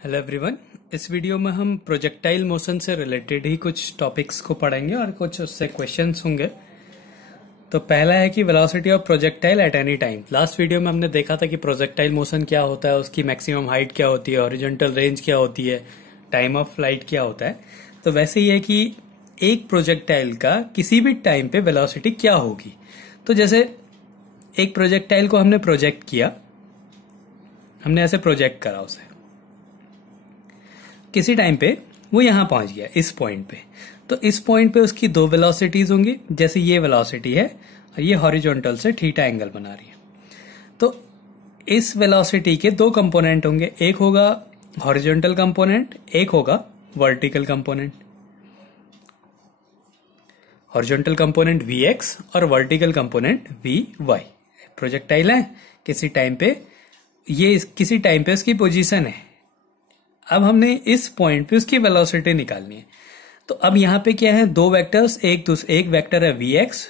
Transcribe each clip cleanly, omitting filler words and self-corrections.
Hello everyone. इस video में हम प्रोजेक्टाइल मोशन से रिलेटेड ही कुछ टॉपिक्स को पढ़ेंगे और कुछ उससे क्वेश्चंस होंगे। तो पहला है कि velocity of projectile at any time. Last video में हमने देखा था कि प्रोजेक्टाइल मोशन क्या होता है, उसकी मैक्सिमम हाइट क्या होती है, हॉरिजॉन्टल रेंज क्या होती है, टाइम ऑफ फ्लाइट क्या होता है। तो वैसे ही है कि एक प्रोजेक्टाइल का किसी भी टाइम पे वेलोसिटी क्या होगी। तो जैसे एक प्रोजेक्टाइल को हमने प्रोजेक्ट किया, हमने ऐसे प्रोजेक्ट करा उसे, किसी टाइम पे वो यहां पहुंच गया इस पॉइंट पे। तो इस पॉइंट पे उसकी दो वेलोसिटीज होंगी। जैसे ये वेलोसिटी है और ये हॉरिजॉन्टल से थीटा एंगल बना रही है। तो इस वेलोसिटी के दो कंपोनेंट होंगे, एक होगा हॉरिजॉन्टल कंपोनेंट, एक होगा vertical component. Horizontal component Vx और वर्टिकल कंपोनेंट Vy। प्रोजेक्टाइल है किसी टाइम पे, ये किसी टाइम पे उसकी पोजीशन है। अब हमने इस पॉइंट पे उसकी वेलोसिटी निकालनी है। तो अब यहां पे क्या है, दो वेक्टर्स, एक वेक्टर है Vx,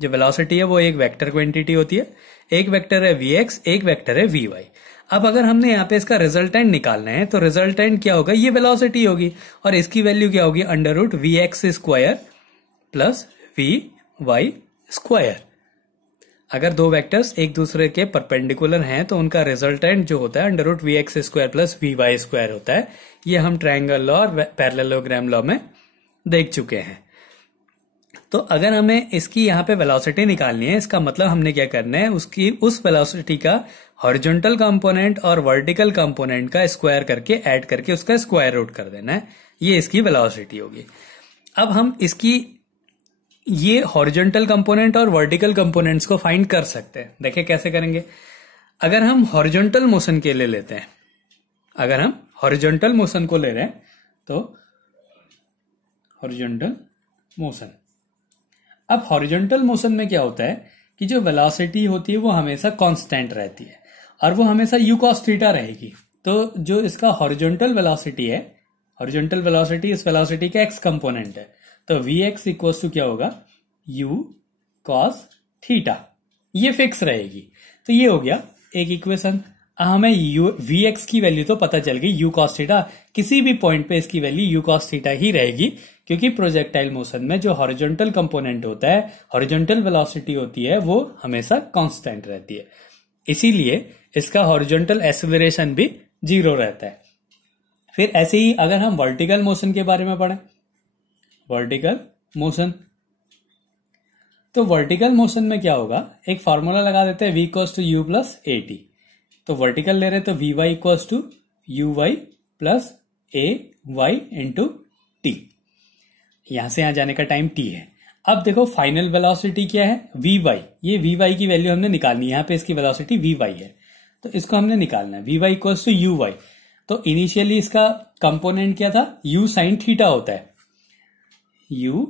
जो वेलोसिटी है वो एक वेक्टर क्वांटिटी होती है, एक वेक्टर है Vx, एक वेक्टर है Vy। अब अगर हमने यहाँ पे इसका रिजल्टेंट निकालना है तो रिजल्टेंट क्या होगा, ये वेलोसिटी होगी और इसकी वैल्यू क्या होगी, under root Vx square plus Vy square. अगर दो वेक्टर्स एक दूसरे के परपेंडिकुलर हैं तो उनका रिजल्टेंट जो होता है under root Vx square plus Vy square होता है। ये हम ट्रायंगल लॉ और पैरेललोग्राम लॉ में देख चुके हैं। तो अगर हमें इसकी यहाँ पे वेलोसिटी निकालनी है, इसका मतलब हमने क्या करना है, उसकी उस वेलोसिटी का हॉरिजॉन्टल कंपोनेंट और वर्टिकल कंपोनेंट का स्क्वायर करके ऐड करके उसका स्क्वायर रूट कर देना है। ये इसकी वेलोसिटी होगी। अब हम इसकी ये हॉरिजॉन्टल कंपोनेंट और वर्टिकल कंपोनेंट्स को फाइंड कर सकते हैं। देखिए कैसे करेंगे। अगर हम हॉरिजॉन्टल मोशन के लिए लेते हैं, अगर हम हॉरिजॉन्टल मोशन को ले रहे हैं तो हॉरिजॉन्टल मोशन, अब हॉरिजॉन्टल मोशन में क्या होता है कि जो वेलोसिटी होती है वो हमेशा कांस्टेंट रहती है और वो हमेशा u cos थीटा रहेगी। तो जो इसका हॉरिजॉन्टल वेलोसिटी है, हॉरिजॉन्टल वेलोसिटी इस वेलोसिटी का x कंपोनेंट है, तो Vx इक्वल टू क्या होगा, u cos थीटा, ये फिक्स रहेगी। तो ये हो गया एक इक्वेशन। हमें Vx की वैल्यू तो पता चल गई, u cos थीटा, किसी भी पॉइंट पे इसकी वैल्यू u cos थीटा ही रहेगी, क्योंकि प्रोजेक्टाइल मोशन में जो हॉरिजॉन्टल कंपोनेंट होता है, हॉरिजॉन्टल वेलोसिटी होती है, वो हमेशा कांस्टेंट रहती है। इसीलिए इसका हॉरिजॉन्टल एक्सेलरेशन भी 0 रहता है। फिर ऐसे ही अगर हम वर्टिकल मोशन के बारे में पढ़ें, वर्टिकल मोशन, तो वर्टिकल मोशन में क्या होगा, एक फॉर्मूला लगा देते हैं, v equals to u plus A T. तो वर्टिकल ले रहे हैं तो Vy equals to uy plus A Y into T. यहां से यहां जाने का टाइम t है। अब देखो फाइनल वेलोसिटी क्या है, Vy। ये Vy की वैल्यू हमने निकालनी है, यहां पे इसकी वेलोसिटी Vy है, तो इसको हमने निकालना है। Vy इक्वल्स टू uy, तो इनिशियली इसका कंपोनेंट क्या था, u साइन थीटा होता है, u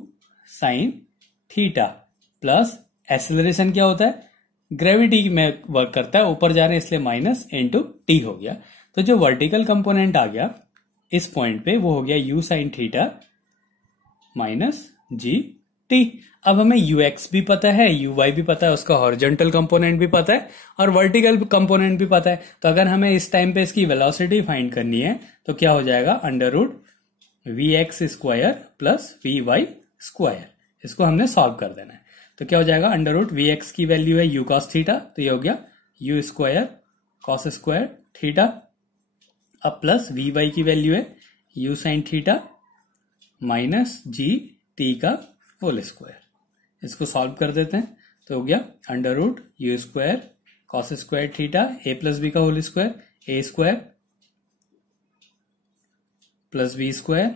sine theta plus acceleration क्या होता है, ग्रेविटी में वर्क करता है, ऊपर जा रहे हैं इसलिए माइनस इंटू टी हो गया। तो जो वर्टिकल कंपोनेंट आ गया इस पॉइंट पे वो हो गया u sine theta minus G T. अब हमें ux भी पता है, uy भी पता है, उसका हॉरिजॉन्टल कंपोनेंट भी पता है और वर्टिकल कंपोनेंट भी पता है। तो अगर हमें इस टाइम पे इसकी वेलोसिटी फाइंड करनी है तो क्या हो जाएगा, under root Vx square plus Vy square, इसको हमने सॉल्व कर देना है। तो क्या हो जाएगा, अंडर रूट Vx की वैल्यू है u cos थीटा, तो ये हो गया u square cos square theta, अब प्लस Vy की वैल्यू है u sine theta minus G T का होल स्क्वायर। इसको सॉल्व कर देते हैं तो हो गया under root u square cos square theta a plus B का whole square, a square plus B square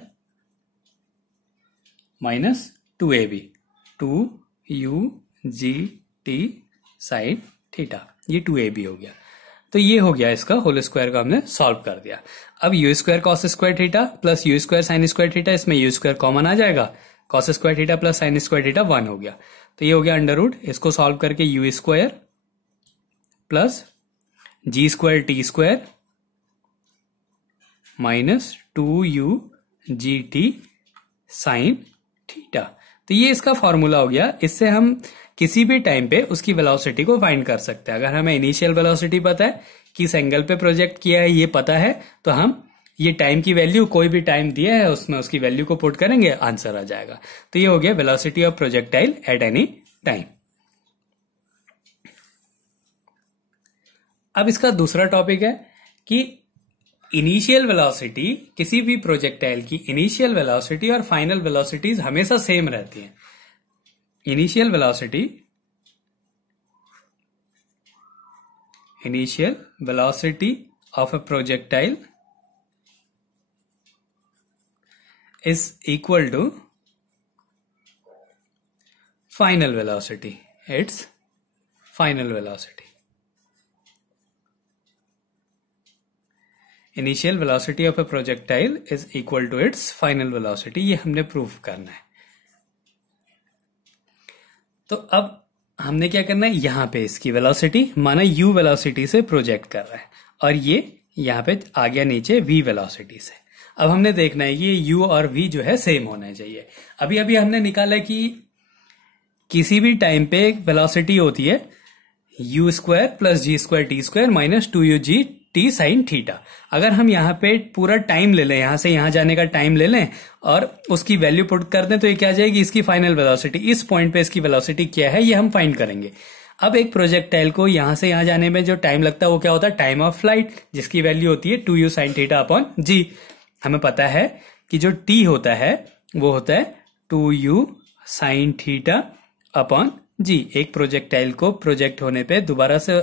minus 2ab, 2u/g/t sine theta, ये 2ab हो गया। तो ये हो गया इसका होल स्क्वायर का हमने सॉल्व कर दिया। अब u square cos square theta plus u square sine square theta, इसमें u स्क्वायर कॉमन आ जाएगा, cos square theta plus sine square theta 1 हो गया। तो ये हो गया अंडर रूट, इसको सॉल्व करके u square plus G square T square minus 2u/g/t sine theta. तो ये इसका फॉर्मूला हो गया। इससे हम किसी भी टाइम पे उसकी वेलोसिटी को फाइंड कर सकते हैं। अगर हमें इनिशियल वेलोसिटी पता है, किस एंगल पे प्रोजेक्ट किया है ये पता है, तो हम ये टाइम की वैल्यू कोई भी टाइम दिया है उसमें उसकी वैल्यू को पुट करेंगे, आंसर आ जाएगा। तो ये हो गया velocity of projectile at any time. अब इसका दूसरा टॉपिक है कि इनिशियल वेलोसिटी, किसी भी प्रोजेक्टाइल की इनिशियल वेलोसिटी और फाइनल वेलोसिटीज हमेशा सेम रहती हैं। Initial velocity of a projectile is equal to final velocity, its final velocity. Initial velocity of a projectile is equal to its final velocity, ये हमने proof करना है। तो अब हमने क्या करना है, यहां पे इसकी वेलोसिटी माना u वेलोसिटी से प्रोजेक्ट कर रहा है और ये यहां पे आ गया नीचे v वेलोसिटी से। अब हमने देखना है ये u और v जो है सेम होना चाहिए। अभी अभी हमने निकाला कि किसी भी टाइम पे वेलोसिटी होती है u square plus G square T square minus 2u g t sine theta. अगर हम यहाँ पे पूरा टाइम ले लें, यहां से यहां जाने का टाइम ले लें और उसकी वैल्यू पुट कर दें तो ये क्या आ जाएगी, इसकी फाइनल वेलोसिटी। इस पॉइंट पे इसकी वेलोसिटी क्या है ये हम फाइंड करेंगे। अब एक प्रोजेक्टाइल को यहां से यहां जाने में जो टाइम लगता है वो क्या होता है, टाइम ऑफ फ्लाइट, जिसकी वैल्यू होती है 2u साइन थीटा अपॉन जी। हमें पता है कि जो t होता है वो होता है 2u साइन थीटा अपॉन जी। एक प्रोजेक्टाइल को प्रोजेक्ट होने पे दोबारा से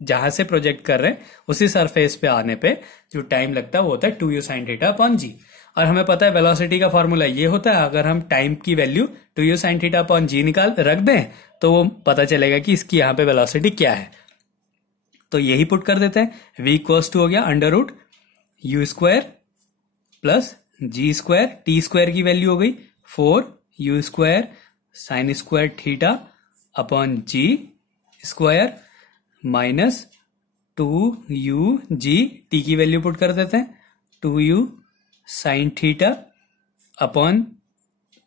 जहां से प्रोजेक्ट कर रहे हैं उसी सरफेस पे आने पे जो टाइम लगता है वो होता है 2u साइन थीटा अपॉन जी। और हमें पता है वेलोसिटी का फॉर्मूला ये होता है, अगर हम टाइम की value 2u sine theta upon G निकाल रख दें तो वो पता चलेगा कि इसकी यहाँ पे वेलोसिटी क्या है। तो यही पुट कर देते हैं, v इक्वल्स टू हो गया under root u square plus G square, T square की वैल्यू हो गई 4u square sine square theta upon G square minus 2u G, T की वैल्यू पुट कर देते हैं 2u sine theta upon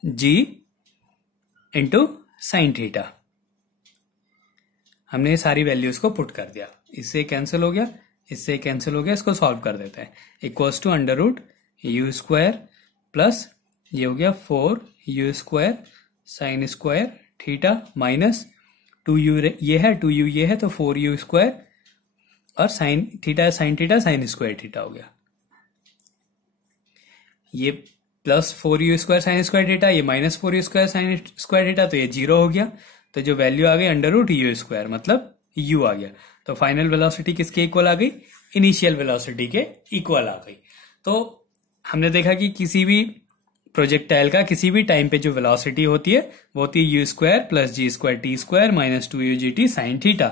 G into sine theta. हमने सारी values को पुट कर दिया, इससे कैंसिल हो गया, इससे कैंसिल हो गया, इसको सॉल्व कर देते हैं। Equals to under root u square plus ये हो गया 4u square sine square theta minus 2u ये है 2u ये है तो 4u स्क्वायर और sine theta sine square theta हो गया। ये plus 4u square sine square theta, ये minus 4u square sine square theta, तो ये 0 हो गया। तो जो वैल्यू आ गई अंडर रूट u स्क्वायर मतलब u आ गया। तो फाइनल वेलोसिटी किसके इक्वल आ गई, इनिशियल वेलोसिटी के इक्वल आ गई। तो हमने देखा कि किसी भी प्रोजेक्टाइल का किसी भी टाइम पे जो वेलोसिटी होती है वो होती है u square plus G square T square minus 2u G T sine theta.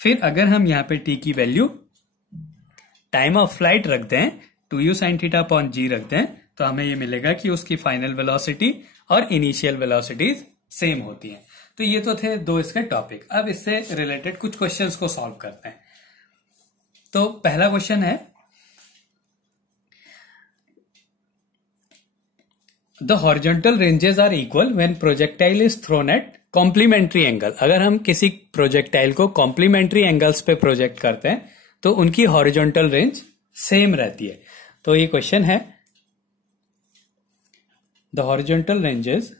फिर अगर हम यहाँ पे t की वैल्यू टाइम ऑफ फ्लाइट रख दें 2u साइन थीटा अपॉन जी रख दें तो हमें ये मिलेगा कि उसकी फाइनल वेलोसिटी और इनिशियल वेलोसिटीज सेम होती हैं। तो ये तो थे दो इसके टॉपिक। अब इससे रिलेटेड कुछ क्वेश्चंस को सॉल्व करते हैं। तो पहला क्वेश्चन है the horizontal ranges are equal when projectile is thrown at complementary angle. अगर हम किसी प्रोजेक्टाइल को कॉम्प्लीमेंट्री एंगल्स पे प्रोजेक्ट करते हैं तो उनकी हॉरिजॉन्टल रेंज सेम रहती है। तो ये क्वेश्चन है the horizontal ranges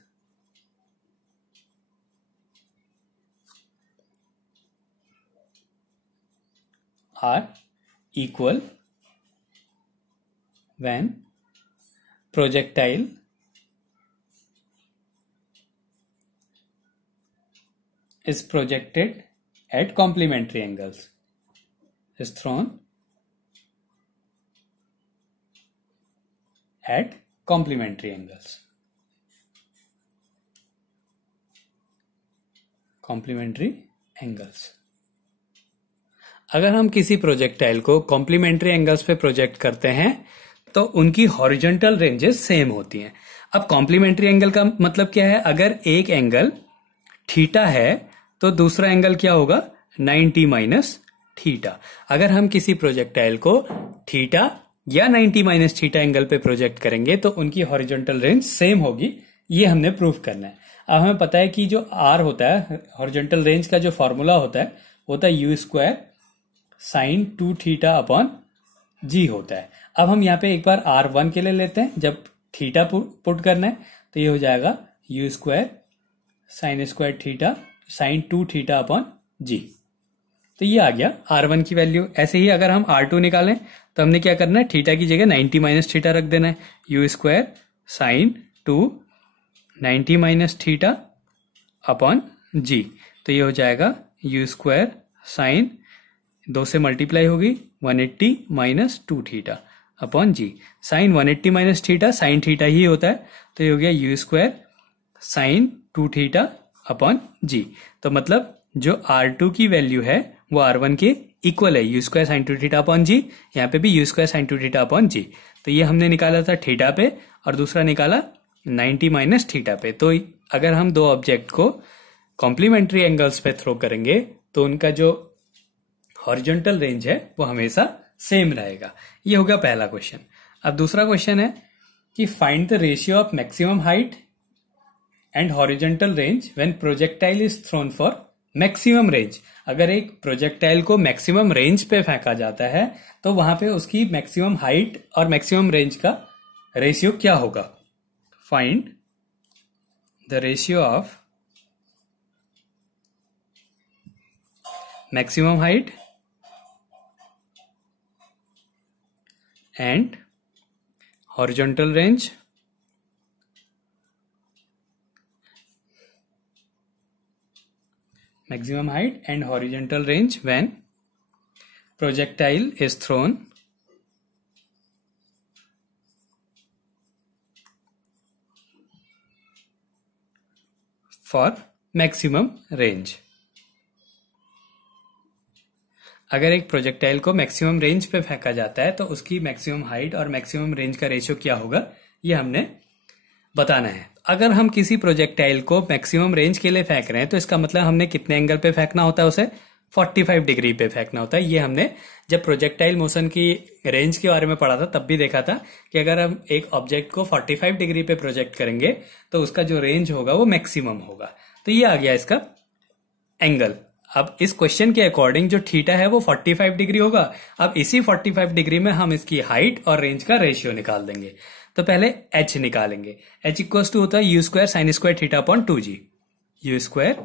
are equal when projectile is projected at complementary angles, is thrown at complementary angles. Complementary angles. अगर हम किसी प्रोजेक्टाइल को कॉम्प्लीमेंट्री एंगल्स पे प्रोजेक्ट करते हैं तो उनकी हॉरिजॉन्टल रेंजेस सेम होती हैं। अब कॉम्प्लीमेंट्री एंगल का मतलब क्या है, अगर एक एंगल थीटा है तो दूसरा एंगल क्या होगा 90 माइनस थीटा। अगर हम किसी प्रोजेक्टाइल को थीटा या 90 माइनस थीटा एंगल पे प्रोजेक्ट करेंगे तो उनकी हॉरिजॉन्टल रेंज सेम होगी, ये हमने प्रूफ करना है। अब हमें पता है कि जो आर होता है हॉरिजॉन्टल रेंज का जो फॉर्मूला होता है वो होता है u square sine 2 theta upon G होता है। अब हम यहाँ पे एक बार R1 के लिए लेते हैं, जब थीटा पुट करना है तो ये हो जाएगा U square sine square theta sine 2 theta upon G. तो ये आ गया R1 की वैल्यू। ऐसे ही अगर हम R2 निकालें तो हमने क्या करना है, थीटा की जगह 90 माइनस थीटा रख देना है, U square sine 2 90 minus theta upon G. तो ये हो जाएगा यू स्क्वायर साइन 2 से मल्टीप्लाई होगी 180 minus 2 theta upon G. Sine 180 minus theta sine theta ही होता है, तो ये हो गया U square sine 2 theta upon G. तो मतलब जो R2 की वैल्यू है वो R1 के इक्वल है, U square sine 2 theta upon G. यहाँ पे भी U square sine 2 theta upon G. तो ये हमने निकाला था थीटा पे और दूसरा निकाला 90 माइनस थीटा पे। तो अगर हम दो ऑब्जेक्ट को कॉम्प्लीमेंट्री एंगल्स पे थ्रो करेंगे तो उनका जो हॉरिजॉन्टल रेंज है वो हमेशा सेम रहेगा। ये हो गया पहला क्वेश्चन। अब दूसरा क्वेश्चन है कि find the ratio of maximum height and horizontal range when projectile is throne for maximum range. अगर एक प्रोजेक्टाइल को मैक्सिमम रेंज पे फेंका जाता है तो वहां पे उसकी मैक्सिमम हाइट और मैक्सिमम रेंज का रेशियो क्या होगा। Find the ratio of maximum height and horizontal range maximum height and horizontal range when projectile is thrown for maximum range। अगर एक प्रोजेक्टाइल को मैक्सिमम रेंज पे फेंका जाता है तो उसकी मैक्सिमम हाइट और मैक्सिमम रेंज का रेशियो क्या होगा, ये हमने बताना है। अगर हम किसी प्रोजेक्टाइल को मैक्सिमम रेंज के लिए फेंक रहे हैं तो इसका मतलब हमने कितने एंगल पे फेंकना होता है, उसे 45 डिग्री पे फेंकना होता है। ये हमने जब प्रोजेक्टाइल मोशन की रेंज के बारे में पढ़ा था तब भी देखा था कि अगर हम एक ऑब्जेक्ट को 45 डिग्री पे प्रोजेक्ट करेंगे तो उसका जो रेंज होगा वो मैक्सिमम होगा। तो ये आ गया इसका एंगल। अब इस क्वेश्चन के अकॉर्डिंग जो थीटा है वो 45 डिग्री होगा। अब इसी 45 डिग्री में हम इसकी हाइट और रेंज का रेशियो निकाल देंगे। तो पहले h निकालेंगे। h इक्वल्स टू होता है U square sine square theta upon 2g। You square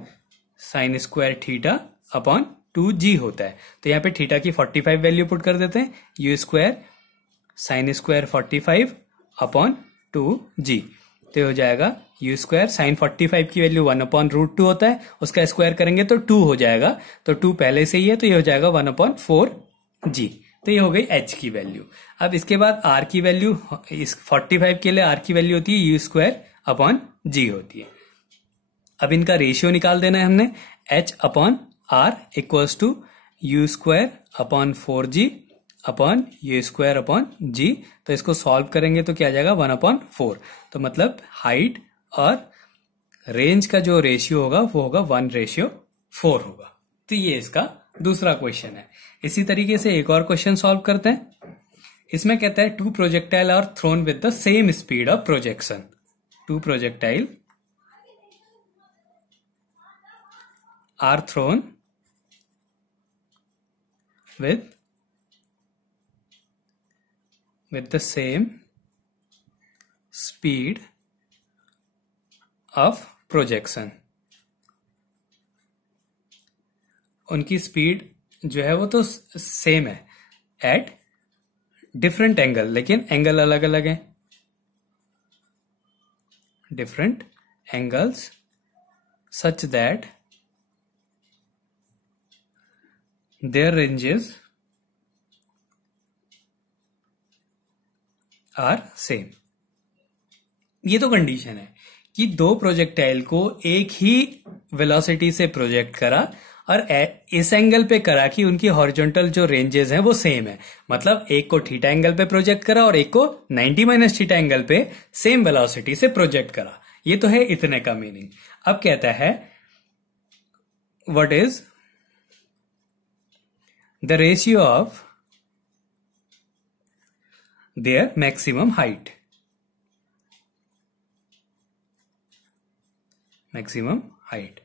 sine square theta upon 2g होता है। तो यहाँ पे थीटा की 45 वैल्यू पुट कर देते हैं, you square sine square 45 upon 2g। तो हो जाएगा यू स्क्वायर साइन 45 की वैल्यू 1/√2 होता है, उसका स्क्वायर करेंगे तो 2 हो जाएगा। तो 2 पहले से ही है तो ये हो जाएगा 1/4g। तो ये हो गई h की वैल्यू। अब इसके बाद r की वैल्यू, इस 45 के लिए r की वैल्यू होती है यू स्क्वायर अपॉन g होती है। अब इनका रेशियो निकाल देना है हमने, h upon r equals to U square upon 4g upon U square upon G. तो इसको सॉल्व करेंगे तो क्या आ जाएगा 1/4। तो मतलब हाइट और रेंज का जो रेशियो होगा वो होगा 1/4 होगा। तो ये इसका दूसरा क्वेश्चन है। इसी तरीके से एक और क्वेश्चन सॉल्व करते हैं। इसमें कहता है 2 projectile are thrown with the same speed of projection. 2 projectile are thrown with the same speed of projection। उनकी स्पीड जो है वो तो सेम है एट डिफरेंट एंगल, लेकिन एंगल अलग अलग है। Different angles such that their ranges are same. ये तो कंडीशन है कि दो प्रोजेक्टाइल को एक ही वेलोसिटी से प्रोजेक्ट करा और इस एंगल पे करा कि उनकी हॉरिजॉन्टल जो रेंजेस हैं वो सेम है। मतलब एक को थीटा एंगल पे प्रोजेक्ट करा और एक को 90 माइनस थीटा एंगल पे सेम वेलोसिटी से प्रोजेक्ट करा। ये तो है इतने का मीनिंग। अब कहता है what is the ratio of their maximum height। maximum height।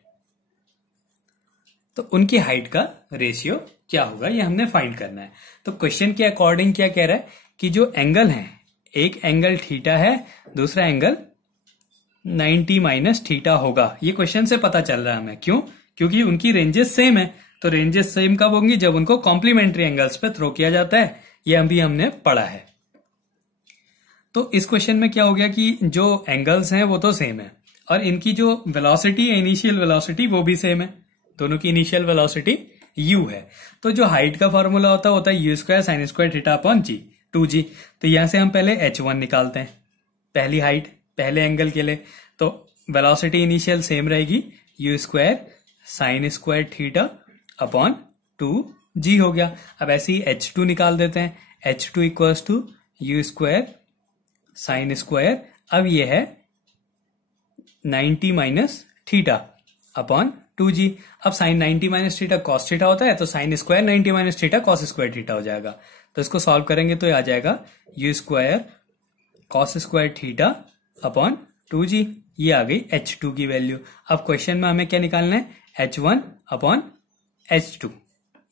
तो उनकी हाइट का रेशियो क्या होगा ये हमने फाइंड करना है। तो क्वेश्चन के अकॉर्डिंग क्या कह रहा है कि जो एंगल है, एक एंगल थीटा है, दूसरा एंगल 90 माइनस थीटा होगा। ये क्वेश्चन से पता चल रहा है हमें। क्यों? क्योंकि उनकी रेंजेस सेम है। तो रेंजेस सेम कब होंगी? जब उनको कॉम्प्लीमेंट्री एंगल्स पे थ्रो किया जाता है। ये अभी हमने पढ़ा है। तो इस क्वेश्चन में क्या हो गया कि जो एंगल्स हैं वो तो सेम है और इनकी जो वेलोसिटी है, इनिशियल वेलोसिटी, वो भी सेम है। दोनों की इनिशियल वेलोसिटी u है। तो जो हाइट का फॉर्मूला होता है U square sine square theta upon G, 2g। तो यहां से हम पहले h1 निकालते हैं, पहली हाइट पहले एंगल के लिए। तो वेलोसिटी इनिशियल सेम रहेगी, you square sine square theta upon 2g हो गया। अब ऐसे ही h2 निकाल देते हैं, h2 equals to U square sine square, अब ये है 90 माइनस थीटा अपॉन 2g। अब sine 90 minus theta cos theta होता है, तो sine square 90 minus theta cos square theta हो जाएगा। तो इसको सॉल्व करेंगे तो आ जाएगा U square cos square theta upon 2g। ये आ गई h2 की वैल्यू। अब क्वेश्चन में हमें क्या निकालना है? h1 अपॉन h2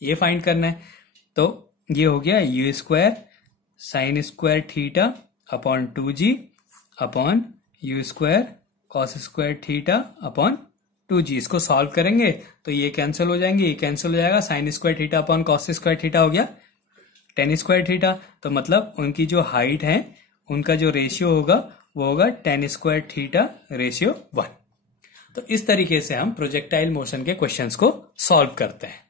ये फाइंड करना है। तो ये हो गया U square sine square theta upon 2g upon U square cos square theta upon 2g। इसको सॉल्व करेंगे तो ये कैंसिल हो जाएंगे, ये कैंसिल हो जाएगा। Sign square theta upon cos square theta हो गया टेन स्क्वायर थीटा। तो मतलब उनकी जो हाइट है उनका जो रेशियो होगा वो होगा टेन स्क्वायर थीटा रेशियो 1। तो इस तरीके से हम प्रोजेक्टाइल मोशन के क्वेश्चंस को सॉल्व करते हैं।